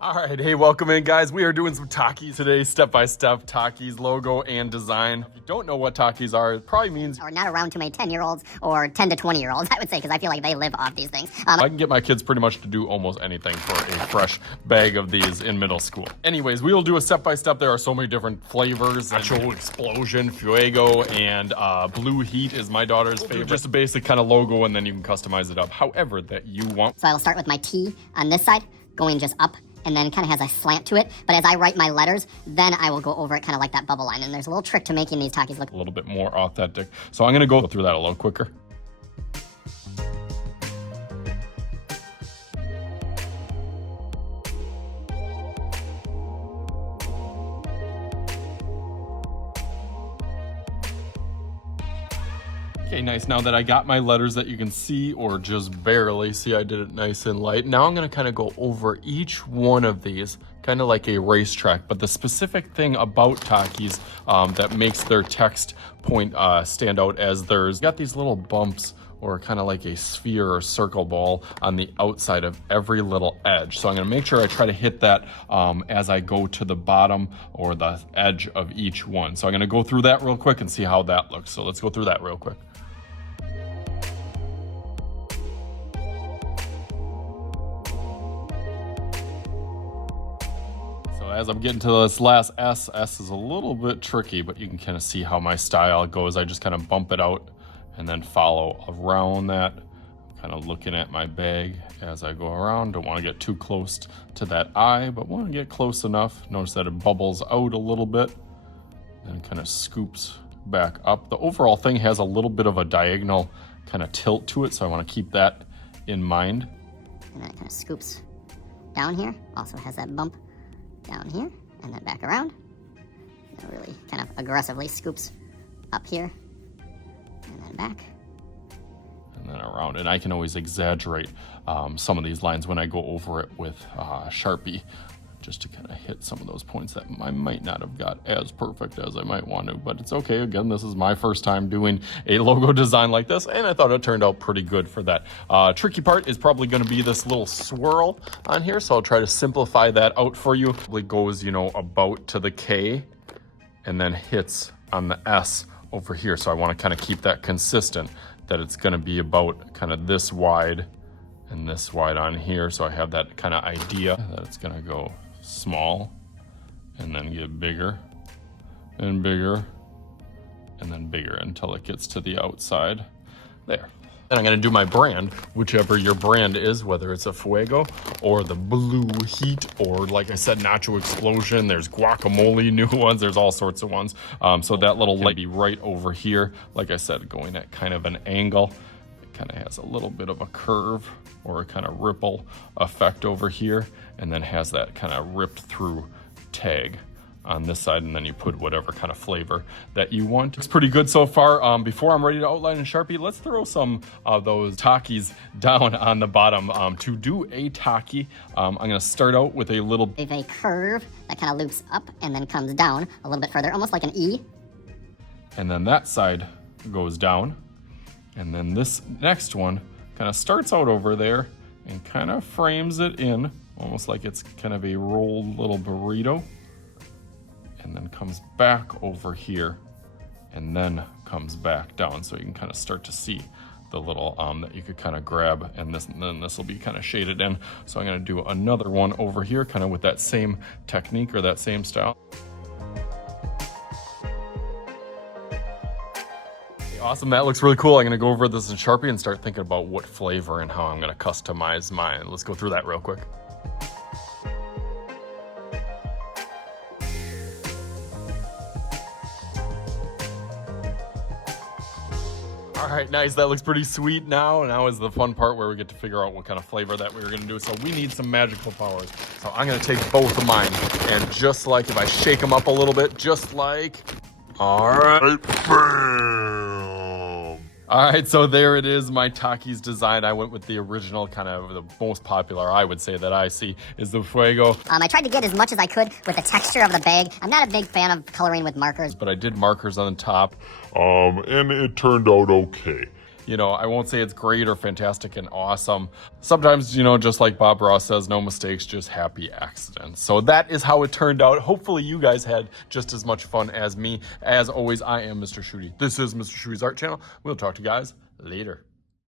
All right, hey, welcome in, guys. We are doing some Takis today, step-by-step Takis logo and design. If you don't know what Takis are, it probably means or not around too many 10-year-olds or 10 to 20-year-olds, I would say, because I feel like they live off these things. I can get my kids pretty much to do almost anything for a fresh bag of these in middle school. Anyways, we will do a step-by-step. There are so many different flavors. Nacho Explosion, Fuego, and Blue Heat is my daughter's favorite. Just a basic kind of logo, and then you can customize it up however that you want. So I will start with my T on this side, going just up, and then it kind of has a slant to it. But as I write my letters, then I will go over it kind of like that bubble line. And there's a little trick to making these Takis look a little bit more authentic. So I'm gonna go through that a little quicker. Okay, nice. Now that I got my letters that you can see or just barely see, I did it nice and light. Now I'm gonna kind of go over each one of these, kind of like a racetrack. But the specific thing about Takis that makes their text point stand out as there's got these little bumps or kind of like a sphere or circle ball on the outside of every little edge. So I'm gonna make sure I try to hit that as I go to the bottom or the edge of each one. So I'm gonna go through that real quick and see how that looks. So let's go through that real quick. As I'm getting to this last S is a little bit tricky, but you can kind of see how my style goes. I just kind of bump it out and then follow around that. I'm kind of looking at my bag as I go around. Don't want to get too close to that eye, but want to get close enough. Notice that it bubbles out a little bit and kind of scoops back up. The overall thing has a little bit of a diagonal kind of tilt to it, so I want to keep that in mind. And then it kind of scoops down here. Also has that bump down here, and then back around. It really kind of aggressively scoops up here, and then back. And then around. And I can always exaggerate some of these lines when I go over it with Sharpie, just to kind of hit some of those points that I might not have got as perfect as I might want to, but it's okay. Again, this is my first time doing a logo design like this, and I thought it turned out pretty good for that. Tricky part is probably going to be this little swirl on here, so I'll try to simplify that out for you. It goes, you know, about to the K and then hits on the S over here. So I want to kind of keep that consistent, that it's going to be about kind of this wide and this wide on here. So I have that kind of idea that it's going to go small and then get bigger and bigger and then bigger until it gets to the outside there. And I'm gonna do my brand, whichever your brand is, whether it's a Fuego or the Blue Heat, or like I said, Nacho Explosion. There's guacamole, new ones, there's all sorts of ones. So that little light be right over here. Like I said, going at kind of an angle. It kind of has a little bit of a curve or a kind of ripple effect over here, and then has that kind of ripped through tag on this side, and then you put whatever kind of flavor that you want. It's pretty good so far. Before I'm ready to outline in Sharpie, let's throw some of those Takis down on the bottom. To do a Taki, I'm gonna start out with a little With a curve that kind of loops up and then comes down a little bit further, almost like an E. And then that side goes down. And then this next one kind of starts out over there and kind of frames it in, almost like it's kind of a rolled little burrito. And then comes back over here and then comes back down. So you can kind of start to see the little that you could kind of grab, and then this will be kind of shaded in. So I'm gonna do another one over here, kind of with that same technique or that same style. Awesome, that looks really cool. I'm gonna go over this in Sharpie and start thinking about what flavor and how I'm gonna customize mine. Let's go through that real quick. All right, nice, that looks pretty sweet. Now is the fun part where we get to figure out what kind of flavor that we were gonna do. So we need some magical powers. So I'm gonna take both of mine, and just like if I shake them up a little bit, just like, all right, bam. All right, so there it is, my Takis design. I went with the original, kind of the most popular, I would say, that I see is the Fuego. I tried to get as much as I could with the texture of the bag. I'm not a big fan of coloring with markers, but I did markers on the top. And it turned out okay. You know, I won't say it's great or fantastic and awesome. Sometimes, you know, just like Bob Ross says, no mistakes, just happy accidents. So that is how it turned out. Hopefully you guys had just as much fun as me. As always, I am Mr. Shooty. This is Mr. Shooty's Art Channel. We'll talk to you guys later.